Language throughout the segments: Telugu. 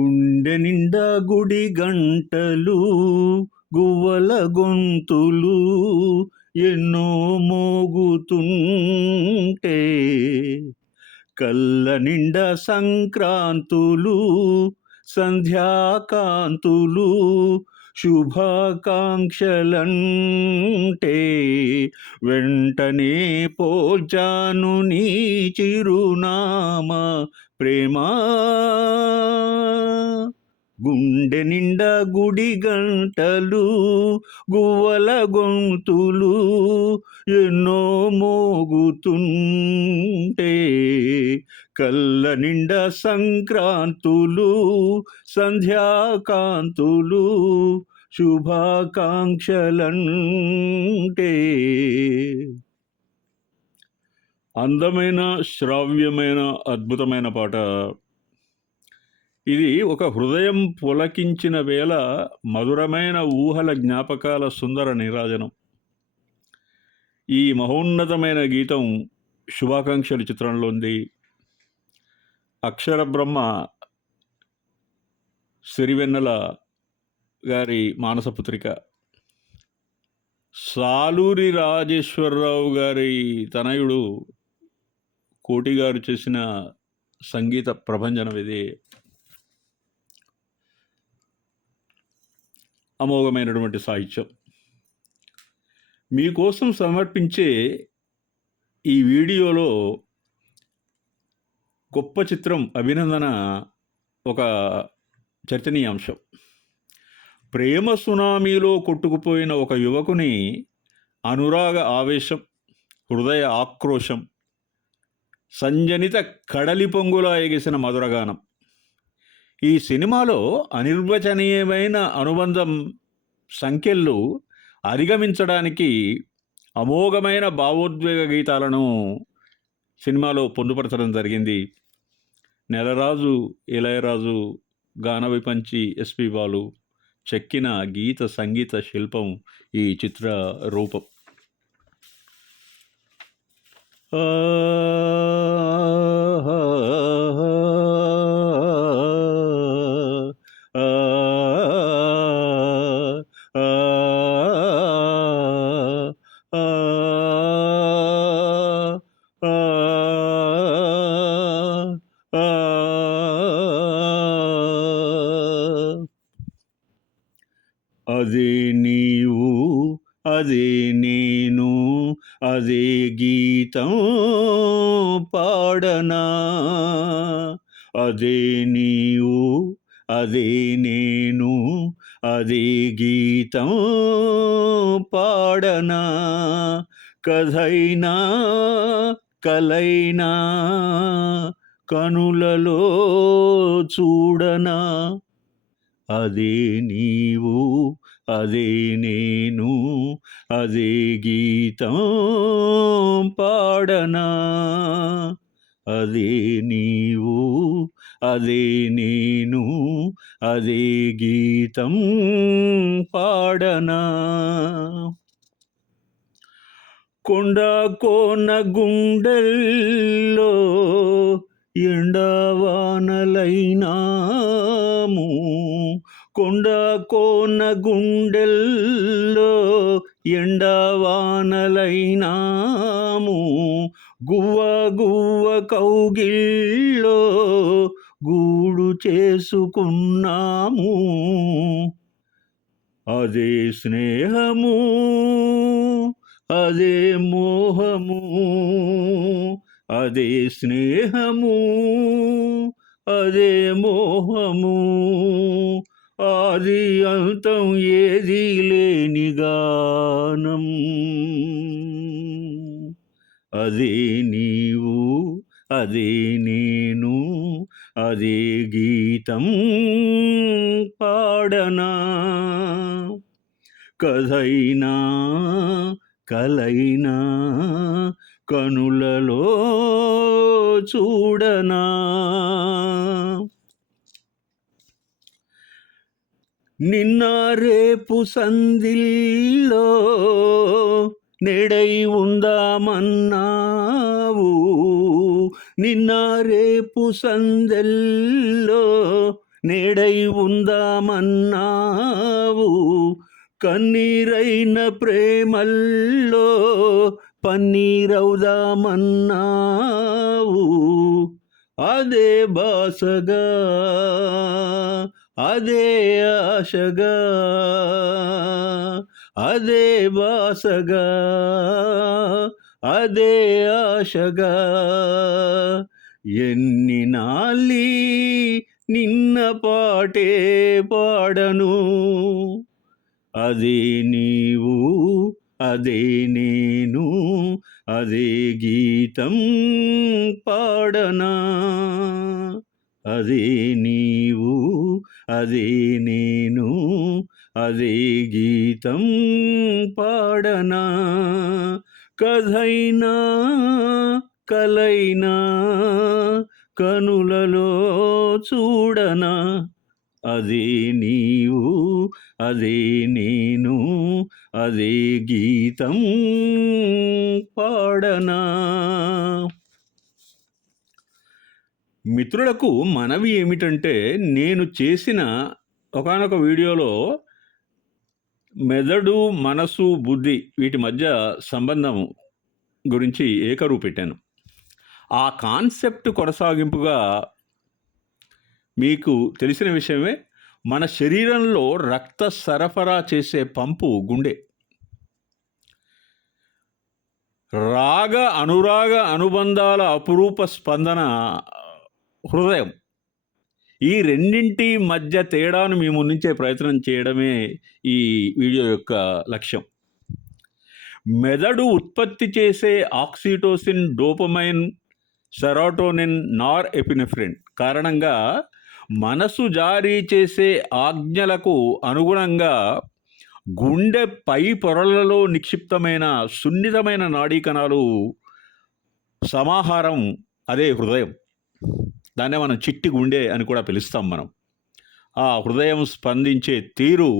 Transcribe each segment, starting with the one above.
గుండె నిండా గుడి గంటలు గువ్వల గొంతులు ఎన్నో మోగుతుంటే కళ్ళ నిండా సంక్రాంతులు సంధ్యాకాంతులు శుభాకాంక్షలంటే వెంటనే పోల్చాను నీ చిరునామా ప్రేమా. గుండె నిండా గుడి గంటలు గువ్వల గొంతులు ఎన్నో మోగుతుంటే కళ్ళ నిండా సంక్రాంతులు సంధ్యాకాంతులు శుభాకాంక్షలంటే. అందమైన శ్రావ్యమైన అద్భుతమైన పాట ఇది. ఒక హృదయం పులకించిన వేళ మధురమైన ఊహల జ్ఞాపకాల సుందర నీరాజనం. ఈ మహోన్నతమైన గీతం శుభాకాంక్షలు చిత్రంలోంది. అక్షర బ్రహ్మ సిరివెన్నెల గారి మానసపుత్రిక, సాలూరి రాజేశ్వరరావు గారి తనయుడు కోటి గారు చేసిన సంగీత ప్రభంజనం ఇది. అమోఘమైనటువంటి సాహిత్యం. మీకోసం సమర్పించే ఈ వీడియోలో గొప్ప చిత్రం అభినందన ఒక చర్చనీయాంశం. ప్రేమ సునామీలో కొట్టుకుపోయిన ఒక యువకుని అనురాగ ఆవేశం, హృదయ ఆక్రోశం, సంజనిత కడలి పొంగులా ఎగిసిన మధురగానం. ఈ సినిమాలో అనిర్వచనీయమైన అనుబంధం సంఖ్యలు అధిగమించడానికి అమోఘమైన భావోద్వేగ గీతాలను సినిమాలో పొందుపరచడం జరిగింది. నెలరాజు, ఇళయరాజు, గాన విపంచి ఎస్పి బాలు చెక్కిన గీత సంగీత శిల్పం ఈ చిత్ర రూపం. అదే నీవు అదే నేను అదే గీతం పాడనా. అదే నీవు అదే నేను అదే గీతం పాడనా. కథైనా కలైనా కనులలో చూడనా. అదే నీవు అదే నేను అదే గీతం పాడనా. అదే నీవు అదే నేను అదే గీతం పాడనా. కొండ కోన గుండెల్లో ఎండవానలైనాము. కొండ కోన గుండెల్లో ఎండవానలైనాము. గువ్వ గువ్వ కౌగిల్లో గూడు చేసుకున్నాము. అదే స్నేహము అదే మోహము. అదే స్నేహము అదే మోహము. ఆది అంతం ఏది లేని గానం. అదే నీవు అదే నేను అదే గీతం పాడనా. కథైనా కలైనా కనులలో చూడనా. నిన్న రేపు సంధిల్లో నెడై ఉందామన్నావు. నిన్న రేపు సందెల్లో నేడై ఉందామన్నావు, కన్నీరైన ప్రేమల్లో పన్నీరవుదామన్నావు. అదే బాసగా, అదే ఆశగా, అదే బాసగా, అదే ఆశగా, ఎన్ని నాళ్ళీ నిన్న పాటే పాడను. అదే నీవు, అదే నేను, అదే గీతం పాడనా. అదే నీవు, అదే నేను, అదే గీతం పాడనా. కథైనా కలైనా కనులలో చూడనా. అదే నీవు, అదే నేను, అదే గీతం పాడనా. మిత్రులకు మనవి ఏమిటంటే, నేను చేసిన ఒకానొక వీడియోలో మెదడు, మనసు, బుద్ధి వీటి మధ్య సంబంధం గురించి ఏకరువు పెట్టాను. ఆ కాన్సెప్ట్ కొనసాగింపుగా మీకు తెలిసిన విషయమే, మన శరీరంలో రక్త సరఫరా చేసే పంపు గుండె. రాగ అనురాగ అనుబంధాల అపురూప స్పందన హృదయం. ఈ రెండింటి మధ్య తేడాను మీ ముందుంచే ప్రయత్నం చేయడమే ఈ వీడియో యొక్క లక్ష్యం. మెదడు ఉత్పత్తి చేసే ఆక్సిటోసిన్, డోపమైన్, సెరోటోనిన్, నార్ ఎపినెఫ్రిన్ కారణంగా మనసు జారీ చేసే ఆజ్ఞలకు అనుగుణంగా గుండె పై పొరలలో నిక్షిప్తమైన సున్నితమైన నాడీ కణాలు సమాహారం అదే హృదయం. దాన్నే మనం చిట్టి గుండె అని కూడా పిలుస్తాం మనం. ఆ హృదయం స్పందించే తీరు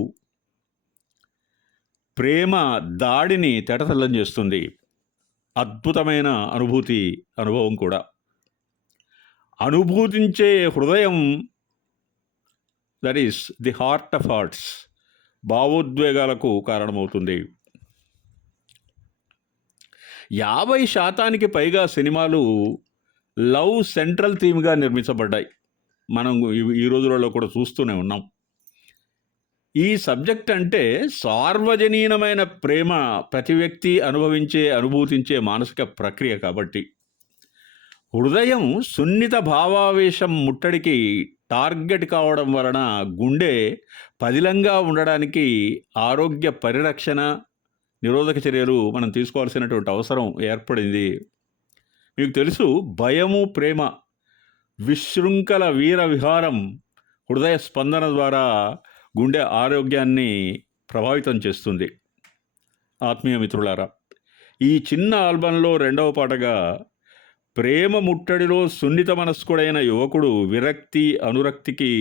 ప్రేమ దాడిని తెటతెల్లం చేస్తుంది. అద్భుతమైన అనుభవం కూడా. అనుభూతించే హృదయం, that is the heart of hearts, భావోద్వేగాలకు కారణమవుతుంది. 50% పైగా సినిమాలు లవ్ సెంట్రల్ థీమ్గా నిర్మించబడ్డాయి. మనం ఈ రోజులలో కూడా చూస్తూనే ఉన్నాం. ఈ సబ్జెక్ట్ అంటే సార్వజనీనమైన ప్రేమ ప్రతి వ్యక్తి అనుభూతించే మానసిక ప్రక్రియ కాబట్టి హృదయం సున్నిత భావావేశం ముట్టడికి టార్గెట్ కావడం వలన గుండె పదిలంగా ఉండడానికి ఆరోగ్య పరిరక్షణ, నిరోధక చర్యలు మనం తీసుకోవాల్సినటువంటి అవసరం ఏర్పడింది. మీకు తెలుసు, భయము, ప్రేమ, విశృంఖల వీర విహారం హృదయ స్పందన ద్వారా గుండె ఆరోగ్యాన్ని ప్రభావితం చేస్తుంది. ఆత్మీయ మిత్రులారా, ఈ చిన్న ఆల్బంలో రెండవ పాటగా ప్రేమ ముట్టడిలో సున్నిత మనస్కుడైన యువకుడు విరక్తి, అనురక్తికి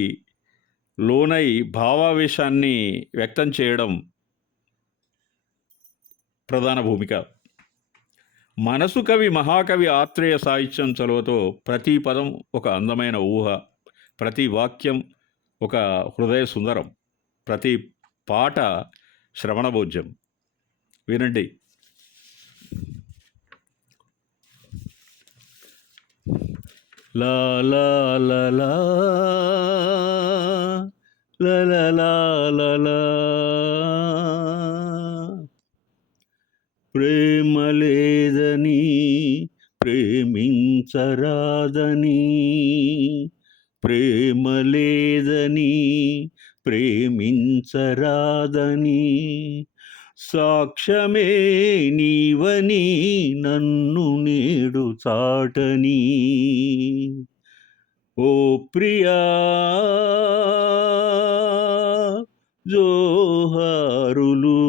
లోనై భావావేశాన్ని వ్యక్తం చేయడం ప్రధాన భూమిక. మనసు కవి మహాకవి ఆత్రేయ సాహిత్యం చలువతో ప్రతి పదం ఒక అందమైన ఊహ, ప్రతి వాక్యం ఒక హృదయ సుందరం, ప్రతి పాట శ్రవణభోజ్యం. వినండి. లా లా లా లా లా లా లా లా. ప్రేమ లేదని ప్రేమించరాదని, ప్రేమ లేదని ప్రేమించరాదని, సాక్ష్యమే నీవని నన్ను నేడు చాటని. ఓ ప్రియా జోహారులు,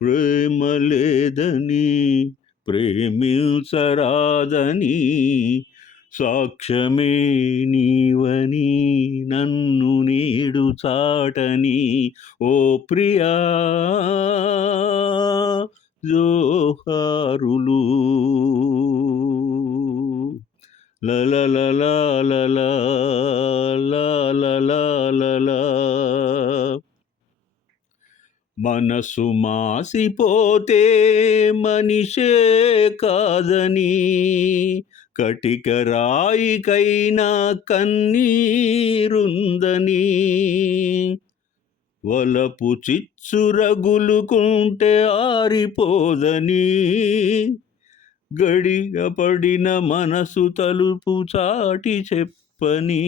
ప్రేమ లేదని ప్రేమించరాదని, సాక్ష్యమే నీవని నన్ను నేడు చాటని. ఓ ప్రియా జోహారులు. లలలలాలలా, లాలలాలలా. మనసు మాసిపోతే మనిషే కాదని, కటిక రాయికైనా కన్నీరుందని, వలపు చిచ్చు రగులుకుంటే ఆరిపోదని, గడియ పడిన మనసు తలుపు చాటి చెప్పని,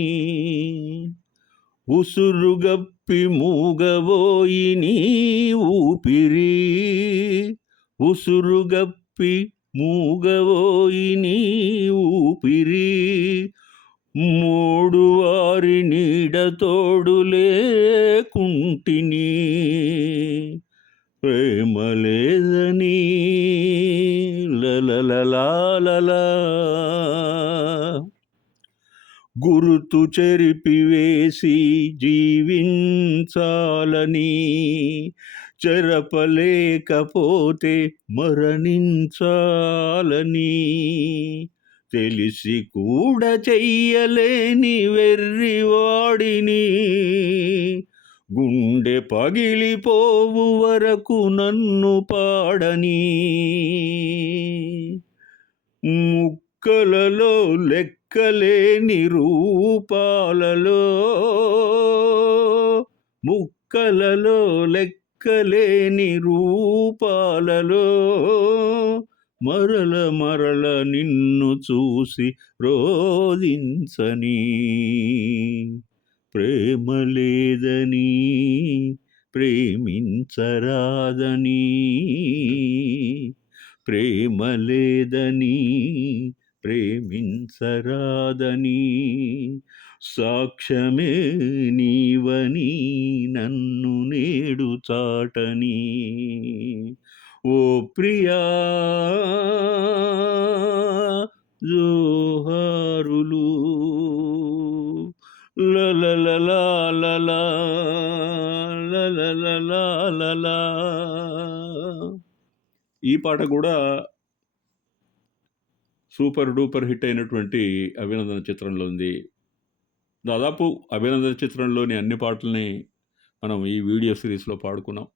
ఉసురుగప్పి మూగబోయి నీ ఊపిరి, ఉసురుగప్పి మూగబోయి నీ ఊపిరి, మూడు వారి నీడ తోడు లేకుంటిని, ప్రేమ లేదని లలలలాలలా. గురుతు చెరిపివేసి జీవించాలని, చెరపలేకపోతే మరణించాలని, తెలిసి కూడా చెయ్యలేని వెర్రివాడిని, గుండె పగిలిపోవు వరకు నన్ను పాడని, ముక్కలలో లెక్కలేని రూపాలలో, ముక్కలలో లెక్కలేని రూపాలలో, మరల మరల నిన్ను చూసి రోదించని, ప్రేమ లేదని ప్రేమించరాదని, ప్రేమ లేదని ప్రేమించరాదని, సాక్ష్యమే నీవని నన్ను నేడు చాటని, ఓ ప్రియా జోహారులు, లలలలాలలా, లలలలాలలా. ఈ పాట కూడా సూపర్ డూపర్ హిట్ అయినటువంటి అభినందన చిత్రంలో ఉంది. దాదాపు అభినందన చిత్రంలోని అన్ని పాటల్ని మనం ఈ వీడియో సిరీస్లో పాడుకున్నాం.